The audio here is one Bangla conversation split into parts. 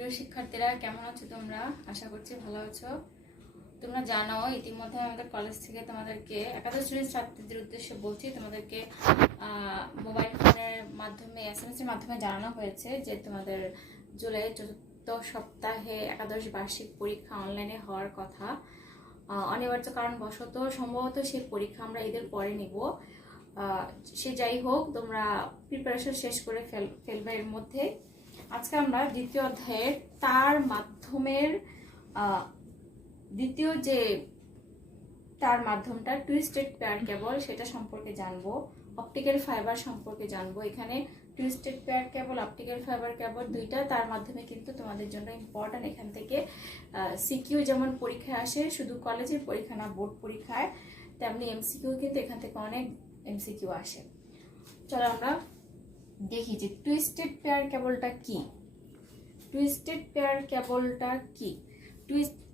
প্রিয় শিক্ষার্থীরা, কেমন আছো তোমরা? আশা করছি ভালো আছো। তোমরা জানো ইতিমধ্যে আমাদের কলেজ থেকে তোমাদেরকে একাদশ শ্রেণীর ছাত্রীদের উদ্দেশ্যে বলছি, তোমাদেরকে মোবাইল ফোনের মাধ্যমে SMS এর মাধ্যমে জানানো হয়েছে যে তোমাদের জুলাই 4th সপ্তাহে একাদশ বার্ষিক পরীক্ষা অনলাইনে হওয়ার কথা। অনিবার্য কারণবশত সম্ভবত সেই পরীক্ষা আমরা ঈদের পরে নিব। সে যাই হোক, তোমরা প্রিপারেশন শেষ করে ফেলবে এর মধ্যে। আজকে আমরা দ্বিতীয় অধ্যায়ের তার মাধ্যমের দ্বিতীয় যে তার মাধ্যমটা টুইস্টেড পেয়ার কেবল, সেটা সম্পর্কে জানবো। অপটিক্যাল ফাইবার সম্পর্কে জানবো। এখানে টুইস্টেড পেয়ার কেবল, অপটিক্যাল ফাইবার কেবল দুইটা তার মাধ্যমে কিন্তু তোমাদের জন্য ইম্পর্টেন্ট। এখান থেকে সিকিউ যেমন পরীক্ষায় আসে, শুধু কলেজের পরীক্ষা না, বোর্ড পরীক্ষায়, তেমনি MCQ কিন্তু এখান থেকে অনেক MCQ আসে। চলো আমরা দেখি যে টুইস্টেড পেয়ার কেবলটা কি। টুইস্টেড পেয়ার কেবলটা কি?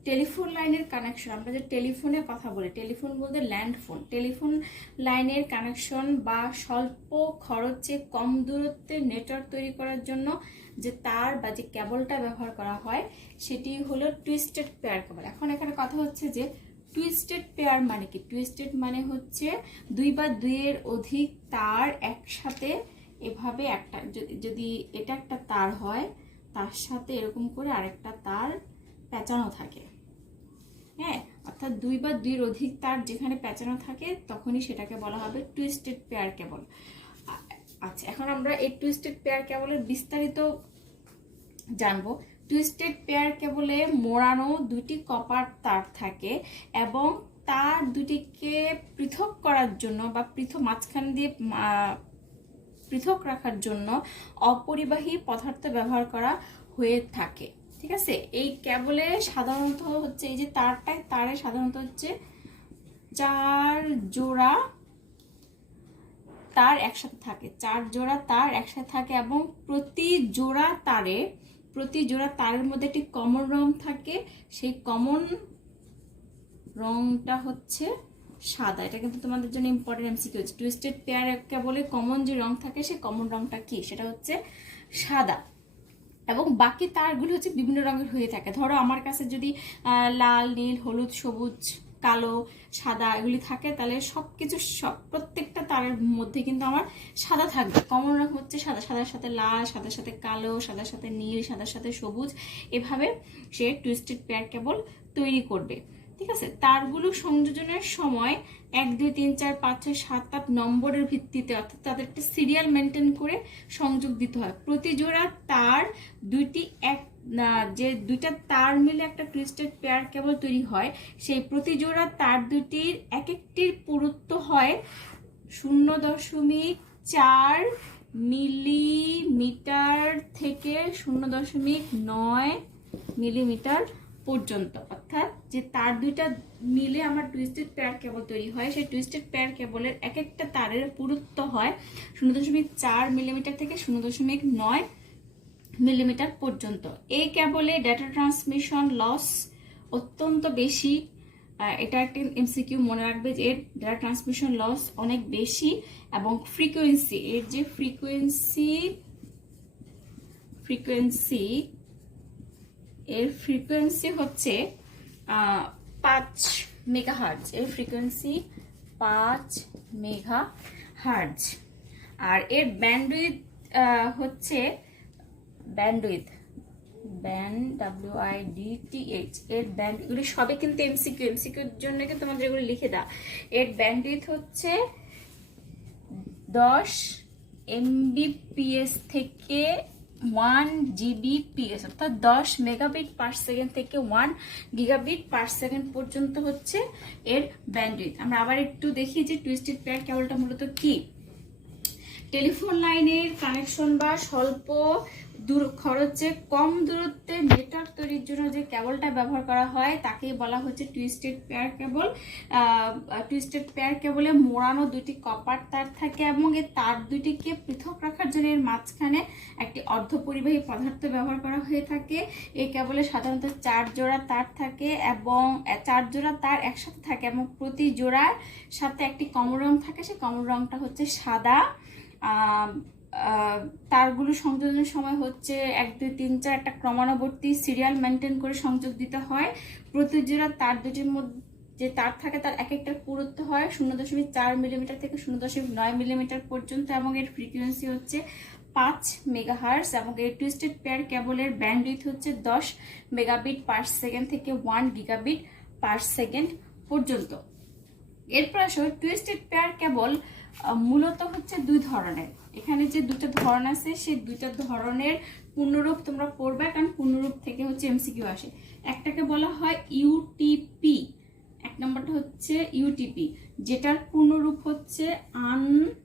টেলিফোন লাইনের কানেকশন, আমরা যে টেলিফোনের কথা বলি, টেলিফোন বলতে ল্যান্ড ফোন, টেলিফোন লাইনের কানেকশন বা স্বল্প খরচে কম দূরত্বে নেটওয়ার্ক তৈরি করার জন্য যে তার বা যে কেবলটা ব্যবহার করা হয় সেটি হলো টুইস্টেড পেয়ার কেবল। এখন এখানে কথা হচ্ছে যে টুইস্টেড পেয়ার মানে কি? টুইস্টেড মানে হচ্ছে দুই বা দুইয়ের অধিক তার একসাথে এভাবে একটা, যদি এটা একটা তার হয় তার সাথে এরকম করে আরেকটা তার পেঁচানো থাকে। হ্যাঁ, অর্থাৎ দুই বা দুইয়ের অধিক তার যেখানে পেঁচানো থাকে তখনই সেটাকে বলা হবে টুইস্টেড পেয়ার কেবল। আচ্ছা, এখন আমরা এই টুইস্টেড পেয়ার কেবলের বিস্তারিত জানবো। টুইস্টেড পেয়ার কেবলে মোড়ানো দুটি কপার তার থাকে এবং তার দুটিকে পৃথক করার জন্য বা মাঝখান দিয়ে পৃথক রাখার জন্য অপরিবাহী পদার্থ ব্যবহার করা হয়ে থাকে। ঠিক আছে, এই কেবলে সাধারণত হচ্ছে এই যে তারে সাধারণত হচ্ছে 4 জোড়া তার একসাথে থাকে, 4 জোড়া তার একসাথে থাকে এবং প্রতি জোড়া তারের মধ্যে একটি কমন রং থাকে। সেই কমন রংটা হচ্ছে সাদা। এটা কিন্তু তোমাদের জন্য ইম্পর্টেন্ট MCQ। টুইস্টেড পেয়ার কেবলে কমন যে রং থাকে সেই কমন রংটা কি? সেটা হচ্ছে সাদা। এবং বাকি তারগুলো হচ্ছে বিভিন্ন রঙের হয়ে থাকে। ধরো আমার কাছে যদি লাল, নীল, হলুদ, সবুজ, কালো, সাদা এগুলি থাকে, তাহলে প্রত্যেকটা তারের মধ্যে কিন্তু আমার সাদা থাকবে। কমন রং হচ্ছে সাদা, সাদার সাথে লাল, সাদার সাথে কালো, সাদার সাথে নীল, সাদার সাথে সবুজ, এভাবে সে টুইস্টেড পেয়ার কেবল তৈরি করবে। ঠিক আছে, তারগুলো সংযোজনের সময় 1 2 3 4 5 6 7 8 নম্বরের ভিত্তিতে, অর্থাৎ তাদের একটা সিরিয়াল মেনটেন করে সংযোগ দিতে হয়। প্রতি জোড়া তার যে দুইটা তার মিলে একটা টুইস্টেড পেয়ার কেবল তৈরি হয়, সেই প্রতি জোড়া তার দুটির এক একটির পুরুত্ব হয় 0.4 মিলিমিটার থেকে 0.9 মিলিমিটার পর্যন্ত। অর্থাৎ যে তার দুইটা মিলে আমার টুইস্টেড পেয়ার কেবল তৈরি হয়, সেই টুইস্টেড পেয়ার কেবলের এক একটা তারের পুরুত্ব হয় 0.4 মিলিমিটার থেকে 0.9 মিলিমিটার পর্যন্ত। এই কেবলে ডেটা ট্রান্সমিশন লস অত্যন্ত বেশি। এটা একটা MCQ, মনে রাখবে যে এর ডেটা ট্রান্সমিশন লস অনেক বেশি এবং ফ্রিকোয়েন্সি, এর যে ফ্রিকোয়েন্সি হচ্ছে 5 মেগাহার্টজ। এর ফ্রিকোয়েন্সি 5 মেগাহার্টজ। আর এর ব্যান্ডউইথ হচ্ছে WIDTH, এর ব্যান্ড, এগুলি সবই কিন্তু MCQর জন্য কিন্তু তোমাদের এগুলো লিখে দাও। এর ব্যান্ডউইথ হচ্ছে 10 MBPS থেকে 1 GBPS, অর্থাৎ 10 মেগাবিট পার সেকেন্ড থেকে 1 গিগাবিট পার সেকেন্ড পর্যন্ত হচ্ছে এর ব্যান্ডউইথ। আমরা আবার একটু দেখি যে টুইস্টেড পেয়ার কেবলটা মূলত কি। টেলিফোন লাইনের কানেকশন বা স্বল্প খরচে কম দূরত্বে নেটওয়ার্ক তৈরির জন্য যে কেবলটা ব্যবহার করা হয় তাকে বলা হচ্ছে twisted pair cable. Twisted pair কেবলে মোড়ানো দুটি কপার তার থাকে এবং এই তার দুটিকে পৃথক রাখার জন্য এর মাঝখানে একটি অর্ধপরিবাহী পদার্থ ব্যবহার করা হয়ে থাকে। এই কেবলে সাধারণত 4 জোড়া তার থাকে এবং 4 জোড়া তার একসাথে থাকে এবং প্রতি জোড়ার সাথে একটি কমন রং থাকে। সেই কমন রংটা হচ্ছে সাদা। তারগুলো সংযোজনের সময় হচ্ছে 1 2 3 4 একটা ক্রমানুবর্তী সিরিয়াল মেনটেন করে সংযোগ দিতে হয়। প্রতি জোড়া তার দুটির মধ্যে যে তার থাকে তার এক একটার পুরুত্ব হয় 0.4 মিলিমিটার থেকে 0.9 মিলিমিটার পর্যন্ত এবং এর ফ্রিকোয়েন্সি হচ্ছে 5 মেগাহার্টজ এবং এই টুইস্টেড পেয়ার কেবলের ব্যান্ডউইথ হচ্ছে 10 মেগাবিট পার সেকেন্ড থেকে 1 গিগাবিট পার সেকেন্ড পর্যন্ত। এরপর আসো টুইস্টেড পেয়ার কেবল মূলত হচ্ছে দুই ধরনের। এখানে যে দুটো ধরন আছে সেই দুটো ধরনের পূর্ণরূপ তোমরা পড়বে, কারণ পূর্ণরূপ থেকে হচ্ছে এমসিকিউ আসে। একটাকে বলা হয় ইউটিপি, এক নম্বরটা হচ্ছে ইউটিপি, যেটার পূর্ণরূপ হচ্ছে আনশিল্ডেড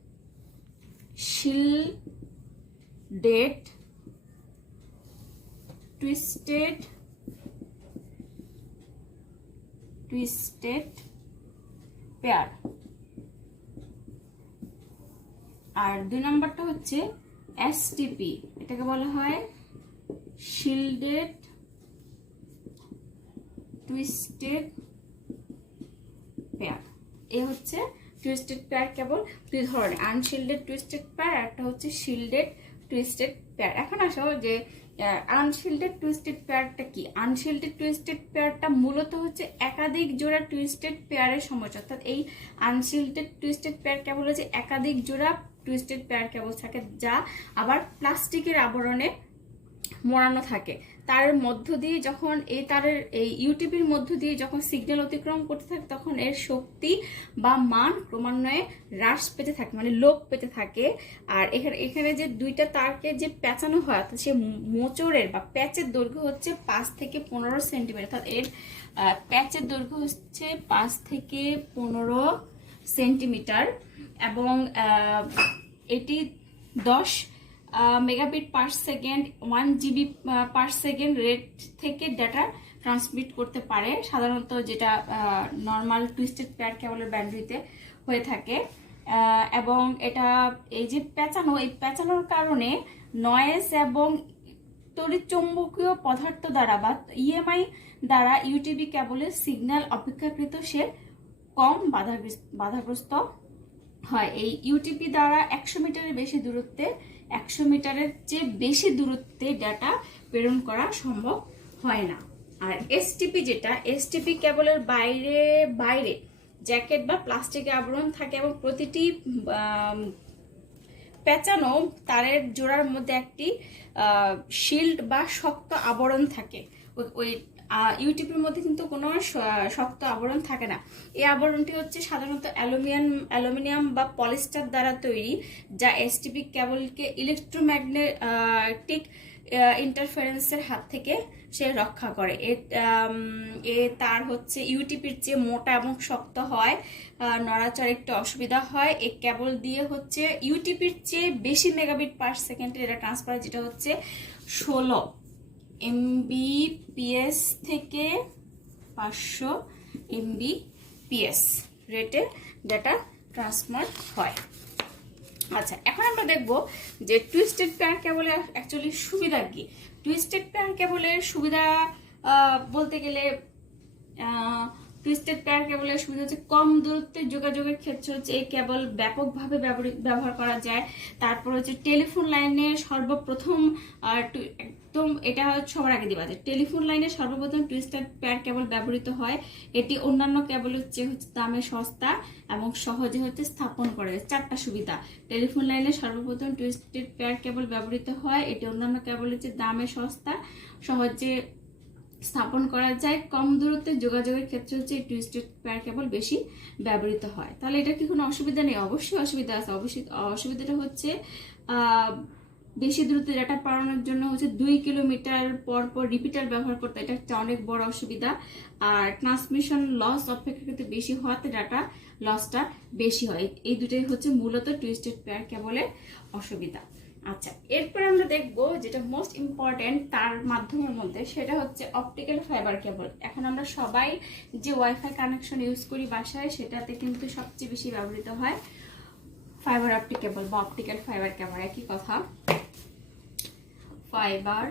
টুইস্টেড পেয়ার। আর দুই নম্বরটা হচ্ছে এসটিপি, এটাকে বলা হয় শিল্ডেড টুইস্টেড পেয়ার। এই হচ্ছে টুইস্টেড পেয়ার কেবল দুই ধরনের, আনশিল্ডেড টুইস্টেড পেয়ার আর একটা হচ্ছে শিল্ডেড টুইস্টেড পেয়ার। এখন আসো যে আনশিল্ডেড টুইস্টেড পেয়ারটা কি। আনশিল্ডেড টুইস্টেড পেয়ারটা মূলত হচ্ছে একাধিক জোড়া টুইস্টেড পেয়ারের সমষ্টি, অর্থাৎ এই আনশিল্ডেড টুইস্টেড পেয়ার কেবল হচ্ছে একাধিক জোড়া টুইস্টেড পেয়ার কেবল থাকে, যা আবার প্লাস্টিকের আবরণে মোড়ানো থাকে। তার মধ্য দিয়ে যখন এই ইউটিপির মধ্য দিয়ে যখন সিগন্যাল অতিক্রম করতে থাকে তখন এর শক্তি বা মান ক্রমান্বয়ে হ্রাস পেতে থাকে, মানে লোপ পেতে থাকে। আর এখানে যে দুইটা তারকে যে পেঁচানো হয়, অর্থাৎ সে মোচড়ের বা প্যাচের দৈর্ঘ্য হচ্ছে 5 থেকে 15 সেন্টিমিটার, অর্থাৎ এর প্যাচের দৈর্ঘ্য হচ্ছে 5 থেকে 15 সেন্টিমিটার এবং এটি 10 megabit per second 1 GB per second rate থেকে ডাটা ট্রান্সমিট করতে পারে, সাধারণত যেটা নর্মাল টুইস্টেড পেয়ার কেবলের ব্যান্ডউইথে হয়ে থাকে। এবং এটা এই যে এই পেঁচানোর কারণে নয়েজ এবং তড়িৎচুম্বকীয় পদার্থ দ্বারা বা ইএমআই দ্বারা ইউটিপি কেবলের সিগন্যাল অপেক্ষাকৃত সে কম বাধাগ্রস্ত হয়। এই ইউটিপি দ্বারা 100 মিটারের বেশি দূরত্বে 100 মিটারের চেয়ে বেশি দূরত্বে ডাটা প্রেরণ করা সম্ভব হয় না। আর এসটিপি কেবলের বাইরে জ্যাকেট বা প্লাস্টিকের আবরণ থাকে এবং প্রতিটি পেঁচানো তারের জোড়ার মধ্যে একটি শিল্ড বা শক্ত আবরণ থাকে। ওই ইউটিপির মধ্যে কিন্তু কোনো শক্ত আবরণ থাকে না। এই আবরণটি হচ্ছে সাধারণত অ্যালুমিনিয়াম বা পলিস্টার দ্বারা তৈরি, যা এসটিপি কেবলকে ইলেকট্রোম্যাগনেটিক ইন্টারফারেন্সের হাত থেকে সে রক্ষা করে। তার হচ্ছে ইউটিপির চেয়ে মোটা এবং শক্ত হয়, নড়াচড়ে একটু অসুবিধা হয়। এই কেবল দিয়ে হচ্ছে ইউটিপির চেয়ে বেশি মেগাবিট পার সেকেন্ডে এটা ট্রান্সফার, যেটা হচ্ছে 16 MBPS থেকে 500 MBPS রেটে ডাটা ট্রান্সফার হয়। আচ্ছা, এখন আমরা দেখব যে টুইস্টেড পেয়ার কেবলের অ্যাকচুয়ালি সুবিধা কি। টুইস্টেড পেয়ার কেবলের সুবিধা বলতে গেলে টুইস্টেড পেয়ার কেবলের সুবিধা হচ্ছে কম দূরত্বের যোগাযোগের ক্ষেত্রে হচ্ছে এই কেবল ব্যাপকভাবে ব্যবহার করা যায়। তারপর হচ্ছে টেলিফোন লাইনে সর্বপ্রথম একদম এটা সবার আগে দিবা যে টেলিফোন লাইনে সর্বপ্রথম টুইস্টেড পেয়ার কেবল ব্যবহৃত হয়। এটি অন্যান্য কেবল হচ্ছে দামে সস্তা এবং সহজে হচ্ছে স্থাপন করে। 4টা সুবিধা। টেলিফোন লাইনে সর্বপ্রথম টুইস্টেড পেয়ার কেবল ব্যবহৃত হয়, এটি অন্যান্য কেবল হচ্ছে দামে সস্তা, সহজে স্থাপন করা যায়, কম দূরত্বে যোগাযোগের ক্ষেত্রে হচ্ছে এই টুইস্টেড পেয়ার কেবল বেশি ব্যবহৃত হয়। তাহলে এটা কি কোনো অসুবিধা নেই? অবশ্যই অসুবিধা আছে। অসুবিধাটা হচ্ছে বেশি দূরত্বে ডাটা পাঠানোর জন্য হচ্ছে 2 কিলোমিটার পর রিপিটার ব্যবহার করতে, এটা একটা অনেক বড় অসুবিধা। আর ট্রান্সমিশন লস অপেক্ষাকৃত বেশি হওয়াতে ডাটা লসটা বেশি হয়। এই দুটোই হচ্ছে মূলত টুইস্টেড পেয়ার কেবলের অসুবিধা। আচ্ছা, এরপর আমরা দেখবো যেটা মোস্ট ইম্পর্টেন্ট তার মাধ্যমের মধ্যে, সেটা হচ্ছে অপটিক্যাল ফাইবার কেবল। এখন আমরা সবাই যে ওয়াইফাই কানেকশন ইউজ করি বাসায়, সেটাতে কিন্তু সবচেয়ে বেশি ব্যবহৃত হয় ফাইবার অপটিক কেবল বা অপটিক্যাল ফাইবার কেবল, একই কথা। Fibre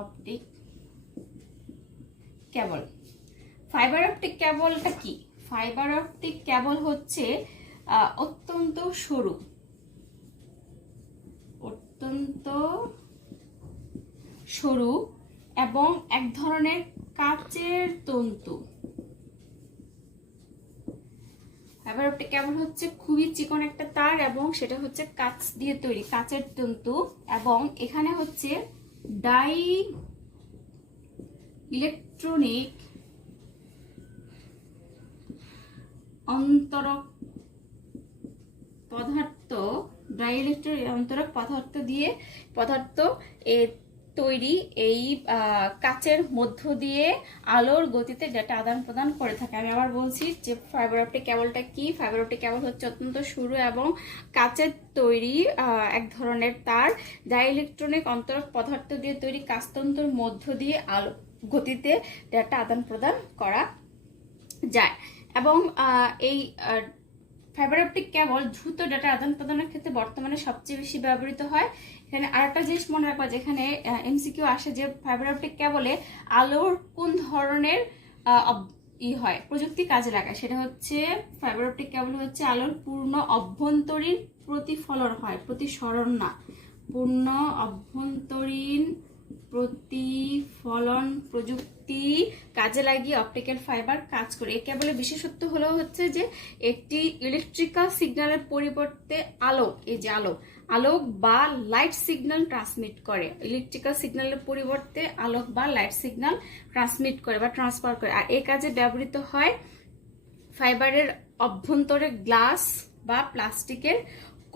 optic cable. Fibre optic কেবলটা কি? ফাইবার অপটিক কেবল হচ্ছে অত্যন্ত সরু, অত্যন্ত সরু এবং এক ধরনের কাচের তন্তু। ফাইবার অপটিক কেবল হচ্ছে খুবই চিকন একটা তার এবং সেটা হচ্ছে কাচ দিয়ে তৈরি, কাচের তন্তু, এবং এখানে হচ্ছে ডাই ইলেকট্রনিক অন্তরক পদার্থ, ডাই ইলেকট্রনিক অন্তরক পদার্থ তৈরি এই কাচের মধ্য দিয়ে আলোর গতিতে ডেটা আদান প্রদান করে থাকে। আমি আবার বলছি যে ফাইবার অপটিক কেবলটা কি। ফাইবার অপটিক কেবল হচ্ছে অত্যন্ত সরু এবং কাচের তৈরি এক ধরনের তার, যা ইলেকট্রনিক অন্তরক পদার্থ দিয়ে তৈরি কাচতন্তুর মধ্য দিয়ে আলো গতিতে ডেটা আদান প্রদান করা যায়। এবং এই ফাইবার অপটিক কেবল দ্রুত ডেটা আদান প্রদানের ক্ষেত্রে বর্তমানে সবচেয়ে বেশি ব্যবহৃত হয়। এখানে আরেকটা জিনিস মনে রাখবা, যেখানে এমসিকিউ আসে যে ফাইবার অপটিক কেবলে আলোর কোন ধরনের হয় প্রযুক্তি কাজে লাগায়, সেটা হচ্ছে ফাইবার অপটিক কেবল হচ্ছে আলোর পূর্ণ অভ্যন্তরীণ প্রতিফলন হয়, প্রতিসরণ না, পূর্ণ অভ্যন্তরীণ প্রতিফলন প্রযুক্তি কাজে লাগিয়ে অপটিক্যাল ফাইবার কাজ করে। এই কেবলের বিশেষত্ব হলো হচ্ছে যে একটি ইলেকট্রিক্যাল সিগন্যালের পরিবর্তে আলোক, এই যে আলোক বা লাইট সিগন্যাল ট্রান্সমিট করে, ইলেকট্রিক্যাল সিগন্যালের পরিবর্তে আলোক বা লাইট সিগন্যাল ট্রান্সমিট করে বা ট্রান্সফার করে। আর এই কাজে ব্যবহৃত হয় ফাইবারের অভ্যন্তরে গ্লাস বা প্লাস্টিকের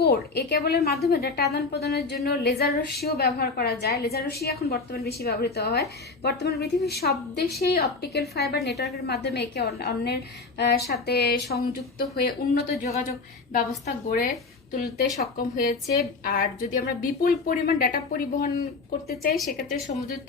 কোর। এই কেবলের মাধ্যমে ডেটা আদান প্রদানের জন্য লেজার রশ্মিও ব্যবহার করা যায়। লেজার রশ্মি এখন বর্তমানে বেশি ব্যবহৃত হয়। বর্তমানে পৃথিবীর সব দেশেই অপটিক্যাল ফাইবার নেটওয়ার্কের মাধ্যমে একে অন্যের সাথে সংযুক্ত হয়ে উন্নত যোগাযোগ ব্যবস্থা গড়ে তুলতে সক্ষম হয়েছে। আর যদি আমরা বিপুল পরিমাণ ডেটা পরিবহন করতে চাই, সেক্ষেত্রে সমুদ্রের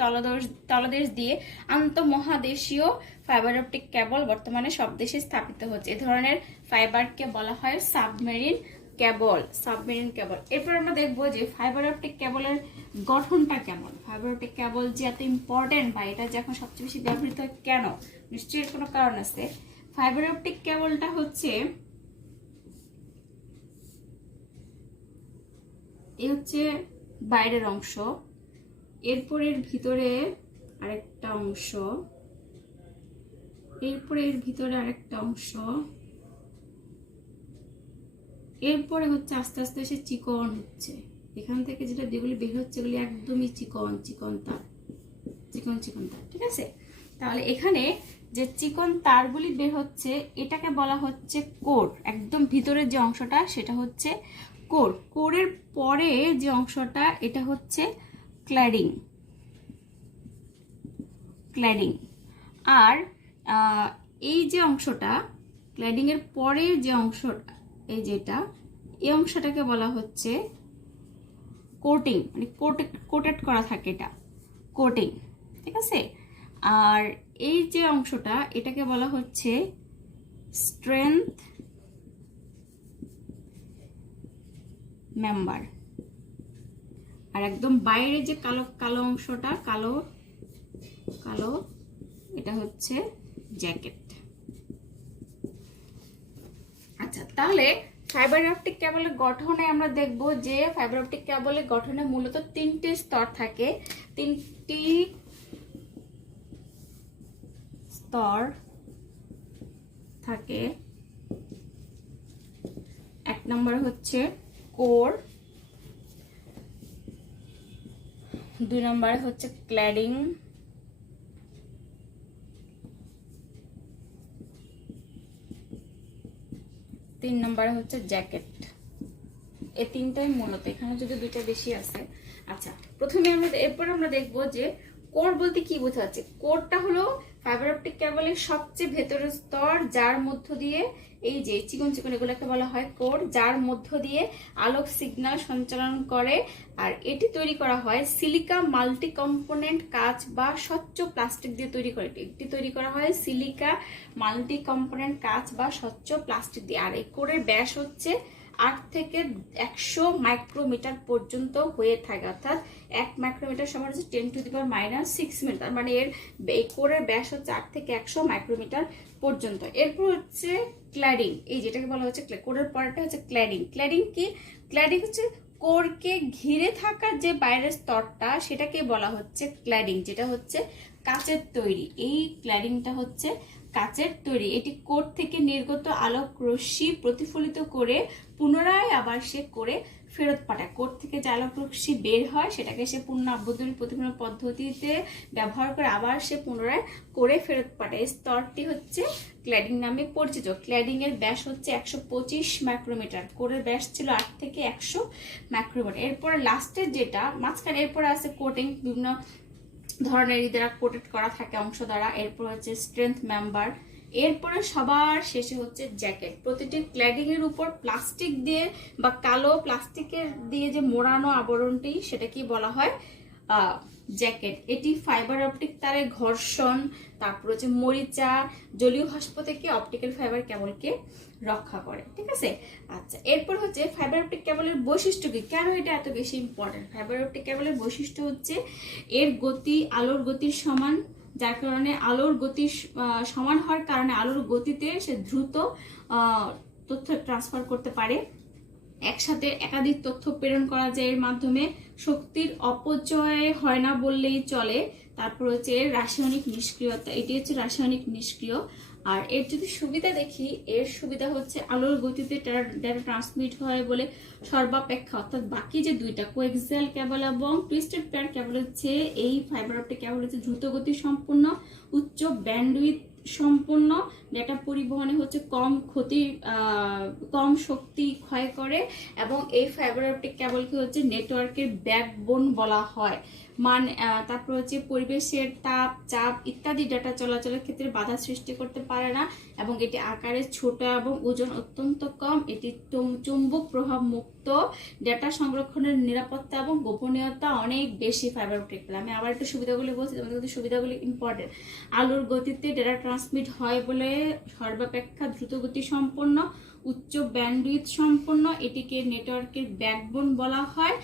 তলদেশ দিয়ে আন্তঃমহাদেশীয় ফাইবার অপটিক কেবল বর্তমানে সব দেশে স্থাপিত হচ্ছে। এ ধরনের ফাইবারকে বলা হয় সাবমেরিন কেবল। এরপর আমরা দেখবো যে ফাইবার অপটিক কেবলের গঠনটা কেমন। ফাইবার অপটিক কেবল যে এত ইম্পর্টেন্ট বা এটা যে এখন সবচেয়ে বেশি ব্যবহৃত হয় কেন, নিশ্চয়ই কোনো কারণ আছে। ফাইবার অপটিক কেবলটা হচ্ছে এই হচ্ছে বাইরের অংশ, এরপর এর ভিতরে আরেকটা অংশ, এরপরে এর ভিতরে আরেকটা অংশ, এরপরে হচ্ছে আস্তে আস্তে এসে চিকন হচ্ছে। এখান থেকে যেটা যেগুলি বের হচ্ছে এগুলি একদমই চিকন তার, ঠিক আছে। তাহলে এখানে যে চিকন তারগুলি বের হচ্ছে এটাকে বলা হচ্ছে কোর। একদম ভিতরের যে অংশটা সেটা হচ্ছে কোর। কোরের পরে যে অংশটা এটা হচ্ছে ক্ল্যাডিং। আর এই যে অংশটা, ক্ল্যাডিং এর পরে যে অংশটা, এই যেটা, এই অংশটাকে বলা হচ্ছে কোটিং, মানে কোটেড করা থাকে, এটা কোটিং, ঠিক আছে। আর এই যে অংশটা এটাকে বলা হচ্ছে স্ট্রেংথ মেম্বার। আর একদম বাইরে যে কালো অংশটা, কালো এটা হচ্ছে জ্যাকেট। আচ্ছা, তাহলে ফাইবার অপটিক কেবলের গঠনে আমরা দেখব যে ফাইবার অপটিক কেবলের গঠনে মূলত তিনটে স্তর থাকে। তিনটি স্তর থাকে। এক নম্বর হচ্ছে কোর, দুই নম্বরে হচ্ছে ক্ল্যাডিং, তিন নম্বরে হচ্ছে জ্যাকেট। এই তিনটাই মূলত, এখানে যদি দুইটা বেশি আছে। আচ্ছা, প্রথমে এরপর আমরা দেখবো যে কোর বলতে কি বোঝাচ্ছে। কোরটা হলো ফাইবার অপটিক কেবলের সবচেয়ে ভেতরের স্তর, যার মধ্য দিয়ে এই যে চিকন এগুলোকে বলা হয় কোর, যার মধ্য দিয়ে আলোক সিগন্যাল সঞ্চালন করে। আর এটি তৈরি করা হয় সিলিকা মাল্টি কম্পোনেন্ট কাঁচ বা স্বচ্ছ প্লাস্টিক দিয়ে তৈরি করে। এটি তৈরি করা হয় সিলিকা মাল্টি কম্পোনেন্ট কাঁচ বা স্বচ্ছ প্লাস্টিক দিয়ে। আর এই কোরের ব্যাস হচ্ছে 8 থেকে 100 মাইক্রোমিটার পর্যন্ত হয়ে থাকে, অর্থাৎ 1 মাইক্রোমিটার সমান হচ্ছে 10⁻⁶ মিটার, মানে এর এই কোরের ব্যাস হচ্ছে 8 থেকে 100 মাইক্রোমিটার পর্যন্ত। এরপর হচ্ছে ক্ল্যাডিং, এই যেটাকে বলা হচ্ছে কোরের পরেরটা হচ্ছে ক্ল্যাডিং। ক্ল্যাডিং কি? ক্ল্যাডিং হচ্ছে কোরকে ঘিরে থাকা যে বাইরের স্তরটা সেটাকে বলা হচ্ছে ক্ল্যাডিং, যেটা হচ্ছে কাচের তৈরি। এই ক্ল্যাডিংটা হচ্ছে কাচের তৈরি। এটি কোর থেকে নির্গত আলোক রশ্মি প্রতিফলিত করে পুনরায় আবার সে করে ফেরত পাঠায়। কোর থেকে যে আলোক রশ্মি বের হয় সেটাকে সে পূর্ণ আবদ্ধনী প্রতিফলন পদ্ধতিতে ব্যবহার করে আবার সে পুনরায় করে ফেরত পাঠায়। এই স্তরটি হচ্ছে ক্ল্যাডিং নামে পরিচিত। ক্ল্যাডিং এর ব্যাস হচ্ছে 125 মাইক্রোমিটার, কোরের ব্যাস ছিল 8 থেকে 100 মাইক্রোমিটার। এরপরে লাস্টের যেটা মাঝখানে, এরপরে আছে কোটিং, বিভিন্ন ধরনের দ্বারা কোটেড করা থাকে অংশ দ্বারা। এরপর হচ্ছে স্ট্রেংথ মেম্বার, এরপরে সবার শেষে হচ্ছে জ্যাকেট। প্রতিটি ক্ল্যাডিং এর উপর প্লাস্টিক দিয়ে বা কালো প্লাস্টিকের দিয়ে যে মোড়ানো আবরণটি সেটাকে বলা হয় জ্যাকেট। এটি ফাইবার অপটিক তারে ঘর্ষণ, তারপর হচ্ছে মরিচা, জলীয় বাষ্প থেকে অপটিক্যাল ফাইবার কেবলকে রক্ষা করে। ঠিক আছে, আচ্ছা এরপর হচ্ছে ফাইবার অপটিক কেবলের বৈশিষ্ট্য কি, কেন এটা এত বেশি ইম্পর্টেন্ট? ফাইবার অপটিক কেবলের বৈশিষ্ট্য হচ্ছে এর গতি আলোর গতির সমান, যার কারণে আলোর গতি সমান হওয়ার কারণে আলোর গতিতে সে দ্রুত তথ্য ট্রান্সফার করতে পারে। একসাথে একাধিক তথ্য প্রেরণ করা যায় এর মাধ্যমে, শক্তির অপচয় হয় না বললেই চলে। তারপর হচ্ছে এর রাসায়নিক নিষ্ক্রিয়তা, এটি হচ্ছে রাসায়নিক নিষ্ক্রিয়। আর এর যদি সুবিধা দেখি, এর সুবিধা হচ্ছে আলোর গতিতে ডেটা ট্রান্সমিট হয় বলে সর্বাপেক্ষা, অর্থাৎ বাকি যে দুইটা কোএক্সিয়াল কেবল এবং টুইস্টেড পেয়ার কেবল হচ্ছে, এই ফাইবার অপটিক কেবল হচ্ছে দ্রুত গতি সম্পন্ন, উচ্চ ব্যান্ডউইথ সম্পন্ন, ডেটা পরিবহনে হচ্ছে কম শক্তি ক্ষয় করে, এবং এই ফাইবার অপটিক কেবলকে হচ্ছে নেটওয়ার্কের ব্যাকবোন বলা হয়। তারপর হচ্ছে পরিবেশের তাপ, চাপ ইত্যাদি ডেটা চলাচলের ক্ষেত্রে বাধা সৃষ্টি করতে পারে না, এবং এটি আকারে ছোট এবং ওজন অত্যন্ত কম। এটি চুম্বক প্রভাব মুক্ত, ডেটা সংরক্ষণের নিরাপত্তা এবং গোপনীয়তা অনেক বেশি ফাইবার অপটিক কেবল। আমি আবার একটু সুবিধাগুলি বলছি, তোমাদের কিন্তু সুবিধাগুলি ইম্পর্টেন্ট। আলোর গতিতে ডেটা ট্রান্সমিট হয় বলে সর্বাপেক্ষা দ্রুতগতি সম্পন্ন, উচ্চ ব্যান্ডউইথ সম্পন্ন, এটিকে নেটওয়ার্কের ব্যাকবোন বলা হয়।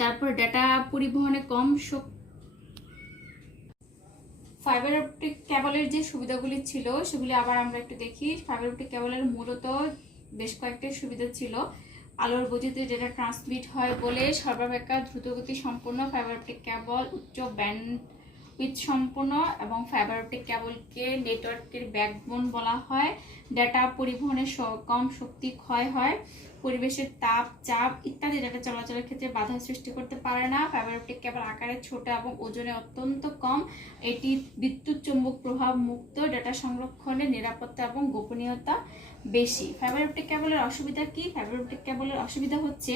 তারপর ডেটা পরিবহনে কম ফাইবার অপটিক কেবলের যে সুবিধাগুলি ছিল সেগুলি আবার আমরা একটু দেখি। ফাইবার অপটিক কেবলের মূলত বেশ কয়েকটি সুবিধা ছিল। আলোর গতিতে ডেটা ট্রান্সমিট হয় বলে সর্বাপেক্ষা দ্রুতগতি সম্পন্ন ফাইবার অপটিক কেবল, উচ্চ ব্যান্ডউইথ সম্পন্ন, এবং ফাইবার অপটিক কেবলকে নেটওয়ার্কের ব্যাকবোন বলা হয়। ডেটা পরিবহনে কম শক্তি ক্ষয় হয়, পরিবেশের তাপ, চাপ ইত্যাদি ডেটা চলাচলের ক্ষেত্রে বাধা সৃষ্টি করতে পারে না। ফাইবার অপটিক কেবল আকারে ছোট এবং ওজনে অত্যন্ত কম, এটি বিদ্যুৎ চৌম্বক প্রভাব মুক্ত, ডেটা সংরক্ষণে নিরাপত্তা এবং গোপনীয়তা বেশি। ফাইবার অপটিক কেবলের অসুবিধা কি? ফাইবার অপটিক কেবলের অসুবিধা হচ্ছে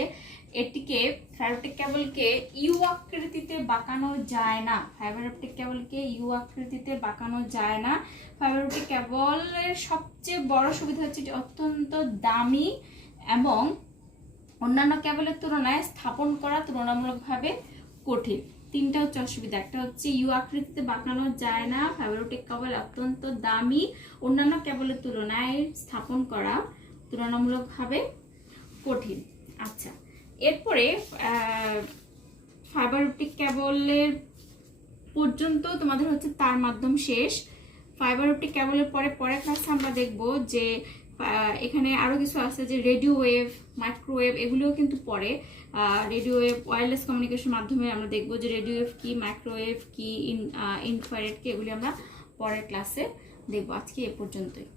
ফাইবার অপটিক কেবলকে ইউ আকৃতিতে বাঁকানো যায় না। ফাইবার অপটিক কেবলকে ইউ আকৃতিতে বাঁকানো যায় না। ফাইবার অপটিক কেবলের সবচেয়ে বড় সুবিধা হচ্ছে যে অত্যন্ত দামি এবং অন্যান্য কেবলের তুলনায় স্থাপন করা তুলনামূলকভাবে কঠিন। তিনটা হচ্ছে অসুবিধা, একটা হচ্ছে ইউ আকৃতিতে বাঁকানো যায় না, ফাইবার অপটিক কেবল অত্যন্ত দামি, অন্যান্য কেবলের তুলনায় স্থাপন করা তুলনামূলকভাবে কঠিন। আচ্ছা, এরপরে ফাইবার অপটিক কেবলের পর্যন্ত তোমাদের হচ্ছে তার মাধ্যম শেষ। ফাইবার অপটিক কেবলের পরে ক্লাসে আমরা দেখব যে এখানে আরো কিছু আছে, যে রেডিও ওয়েভ, মাইক্রোওয়েভ, এগুলোও কিন্তু পরে। রেডিও ওয়েভ ওয়্যারলেস কমিউনিকেশন মাধ্যমে আমরা দেখব যে রেডিও ওয়েভ কি, মাইক্রোওয়েভ কি, ইনফ্রারেড কি, এগুলি আমরা পরের ক্লাসে দেখব। আজকে এ পর্যন্তই।